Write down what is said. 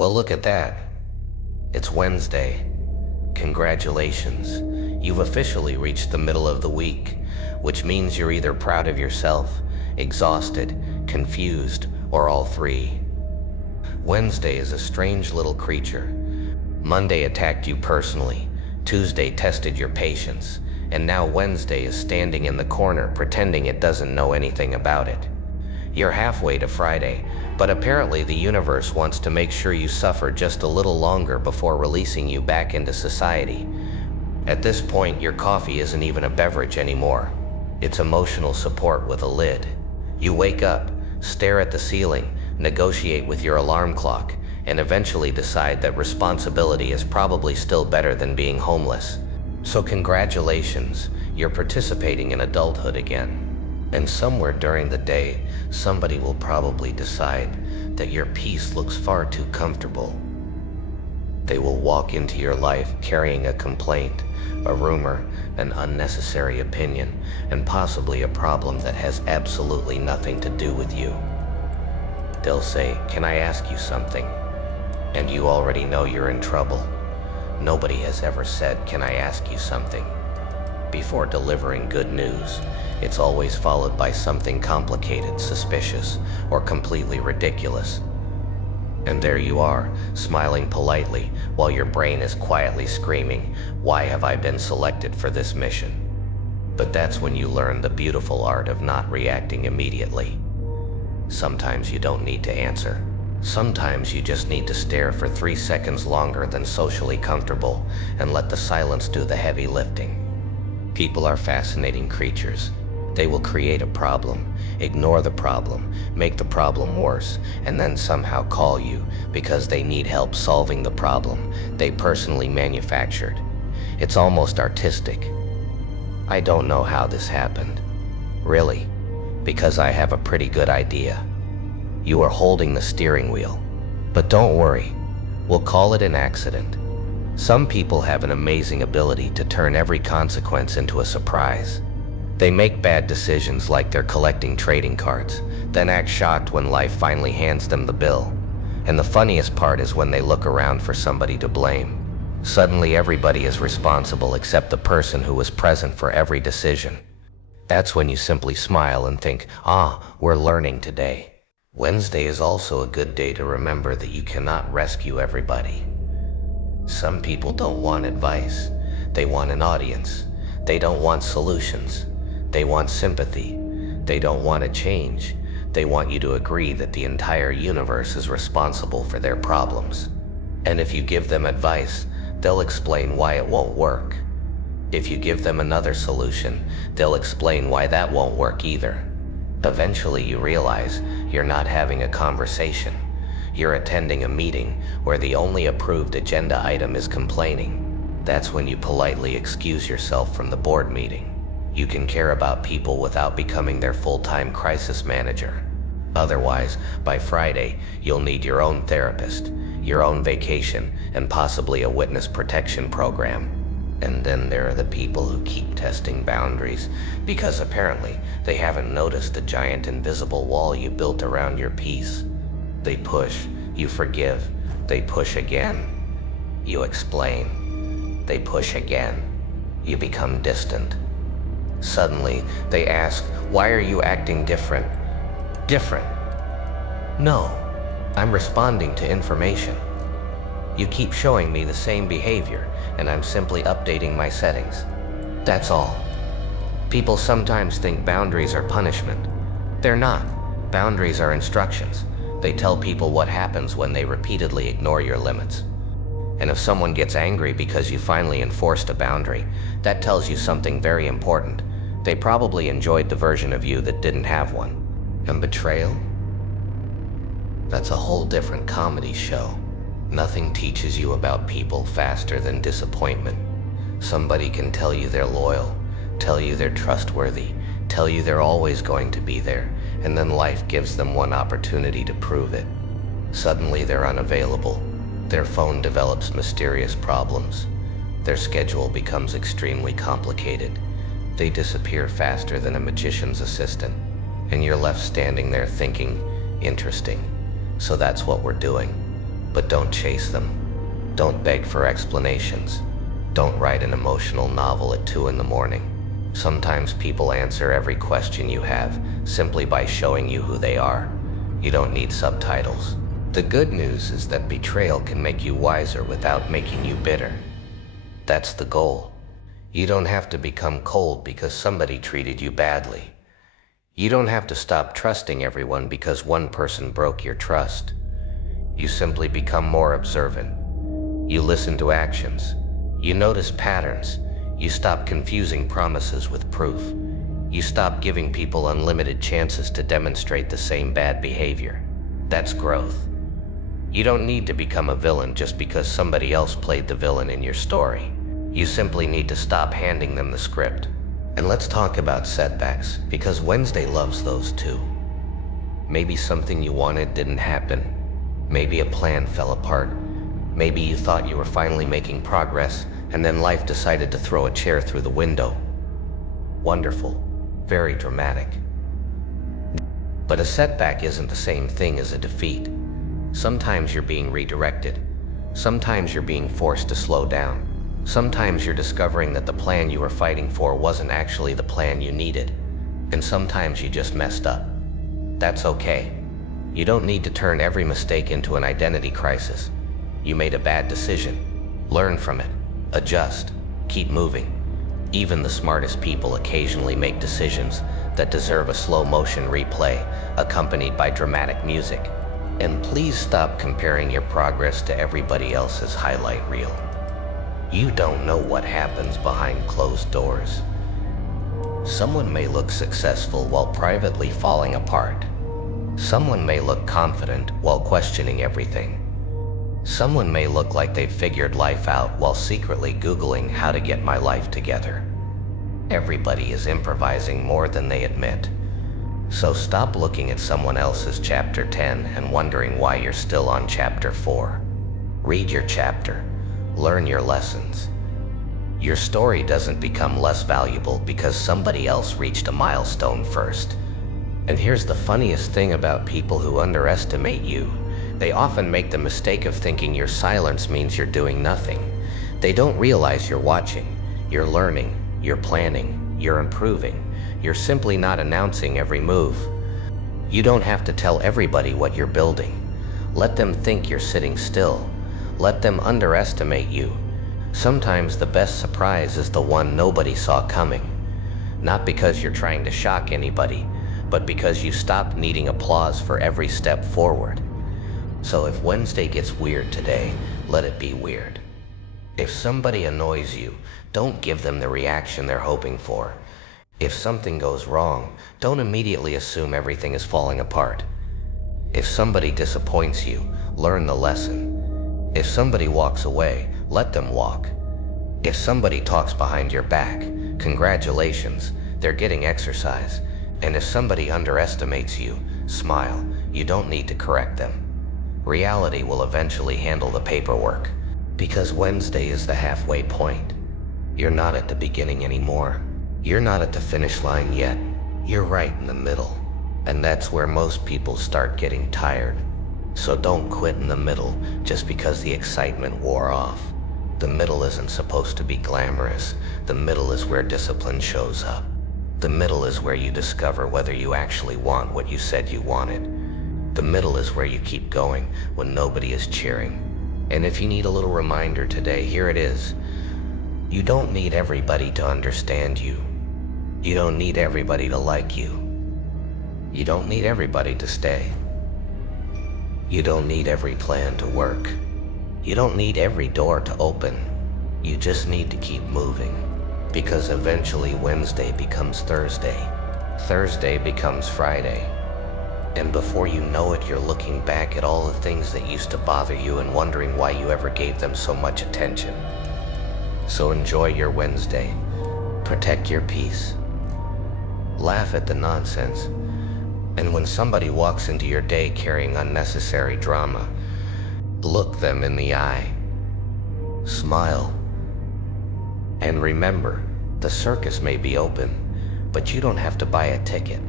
Well, look at that. It's Wednesday. Congratulations. You've officially reached the middle of the week, which means you're either proud of yourself, exhausted, confused, or all three. Wednesday is a strange little creature. Monday attacked you personally, Tuesday tested your patience, and now Wednesday is standing in the corner pretending it doesn't know anything about it. You're halfway to Friday, but apparently the universe wants to make sure you suffer just a little longer before releasing you back into society. At this point, your coffee isn't even a beverage anymore. It's emotional support with a lid. You wake up, stare at the ceiling, negotiate with your alarm clock, and eventually decide that responsibility is probably still better than being homeless. So congratulations, you're participating in adulthood again. And somewhere during the day, somebody will probably decide that your peace looks far too comfortable. They will walk into your life carrying a complaint, a rumor, an unnecessary opinion, and possibly a problem that has absolutely nothing to do with you. They'll say, "Can I ask you something?" And you already know you're in trouble. Nobody has ever said, "Can I ask you something?" Before delivering good news, it's always followed by something complicated, suspicious, or completely ridiculous. And there you are, smiling politely, while your brain is quietly screaming, "Why have I been selected for this mission?" But that's when you learn the beautiful art of not reacting immediately. Sometimes you don't need to answer. Sometimes you just need to stare for 3 seconds longer than socially comfortable and let the silence do the heavy lifting. People are fascinating creatures. They will create a problem, ignore the problem, make the problem worse, and then somehow call you because they need help solving the problem they personally manufactured. It's almost artistic. I don't know how this happened. Really, because I have a pretty good idea. You are holding the steering wheel. But don't worry, we'll call it an accident. Some people have an amazing ability to turn every consequence into a surprise. They make bad decisions like they're collecting trading cards, then act shocked when life finally hands them the bill. And the funniest part is when they look around for somebody to blame. Suddenly everybody is responsible except the person who was present for every decision. That's when you simply smile and think, we're learning today. Wednesday is also a good day to remember that you cannot rescue everybody. Some people don't want advice. They want an audience. They don't want solutions. They want sympathy. They don't want a change. They want you to agree that the entire universe is responsible for their problems. And if you give them advice, they'll explain why it won't work. If you give them another solution, they'll explain why that won't work either. Eventually you realize you're not having a conversation. You're attending a meeting where the only approved agenda item is complaining. That's when you politely excuse yourself from the board meeting. You can care about people without becoming their full-time crisis manager. Otherwise, by Friday, you'll need your own therapist, your own vacation, and possibly a witness protection program. And then there are the people who keep testing boundaries because apparently they haven't noticed the giant invisible wall you built around your peace. They push, you forgive, they push again. You explain, they push again. You become distant. Suddenly, they ask, "Why are you acting different?" Different? No, I'm responding to information. You keep showing me the same behavior, and I'm simply updating my settings. That's all. People sometimes think boundaries are punishment. They're not. Boundaries are instructions. They tell people what happens when they repeatedly ignore your limits. And if someone gets angry because you finally enforced a boundary, that tells you something very important. They probably enjoyed the version of you that didn't have one. And betrayal? That's a whole different comedy show. Nothing teaches you about people faster than disappointment. Somebody can tell you they're loyal, tell you they're trustworthy, tell you they're always going to be there, and then life gives them one opportunity to prove it. Suddenly they're unavailable. Their phone develops mysterious problems. Their schedule becomes extremely complicated. They disappear faster than a magician's assistant. And you're left standing there thinking, interesting. So that's what we're doing. but don't chase them. Don't beg for explanations. Don't write an emotional novel at 2 in the morning. Sometimes people answer every question you have simply by showing you who they are. You don't need subtitles. The good news is that betrayal can make you wiser without making you bitter. That's the goal. You don't have to become cold because somebody treated you badly. You don't have to stop trusting everyone because one person broke your trust. You simply become more observant. You listen to actions. You notice patterns. You stop confusing promises with proof. You stop giving people unlimited chances to demonstrate the same bad behavior. That's growth. You don't need to become a villain just because somebody else played the villain in your story. You simply need to stop handing them the script. And let's talk about setbacks, because Wednesday loves those too. Maybe something you wanted didn't happen. Maybe a plan fell apart. Maybe you thought you were finally making progress, and then life decided to throw a chair through the window. Wonderful. Very dramatic. But a setback isn't the same thing as a defeat. Sometimes you're being redirected. Sometimes you're being forced to slow down. Sometimes you're discovering that the plan you were fighting for wasn't actually the plan you needed. And sometimes you just messed up. That's okay. You don't need to turn every mistake into an identity crisis. You made a bad decision. Learn from it. Adjust. Keep moving. Even the smartest people occasionally make decisions that deserve a slow motion replay accompanied by dramatic music. And please stop comparing your progress to everybody else's highlight reel. You don't know what happens behind closed doors. Someone may look successful while privately falling apart. Someone may look confident while questioning everything. Someone may look like they've figured life out while secretly Googling how to get my life together. Everybody is improvising more than they admit. So stop looking at someone else's chapter 10 and wondering why you're still on chapter 4. Read your chapter. Learn your lessons. Your story doesn't become less valuable because somebody else reached a milestone first. And here's the funniest thing about people who underestimate you. They often make the mistake of thinking your silence means you're doing nothing. They don't realize you're watching, you're learning, you're planning, you're improving. You're simply not announcing every move. You don't have to tell everybody what you're building. Let them think you're sitting still. Let them underestimate you. Sometimes the best surprise is the one nobody saw coming. Not because you're trying to shock anybody, but because you stopped needing applause for every step forward. So if Wednesday gets weird today, let it be weird. If somebody annoys you, don't give them the reaction they're hoping for. If something goes wrong, don't immediately assume everything is falling apart. If somebody disappoints you, learn the lesson. If somebody walks away, let them walk. If somebody talks behind your back, congratulations, they're getting exercise. And if somebody underestimates you, smile. You don't need to correct them. Reality will eventually handle the paperwork, because Wednesday is the halfway point. You're not at the beginning anymore. You're not at the finish line yet. You're right in the middle. And that's where most people start getting tired. So don't quit in the middle just because the excitement wore off. The middle isn't supposed to be glamorous. The middle is where discipline shows up. The middle is where you discover whether you actually want what you said you wanted. The middle is where you keep going when nobody is cheering. And if you need a little reminder today, here it is. You don't need everybody to understand you. You don't need everybody to like you. You don't need everybody to stay. You don't need every plan to work. You don't need every door to open. You just need to keep moving. Because eventually Wednesday becomes Thursday. Thursday becomes Friday. And before you know it, you're looking back at all the things that used to bother you and wondering why you ever gave them so much attention. So enjoy your Wednesday. Protect your peace. Laugh at the nonsense. And when somebody walks into your day carrying unnecessary drama, look them in the eye. Smile. And remember, the circus may be open, but you don't have to buy a ticket.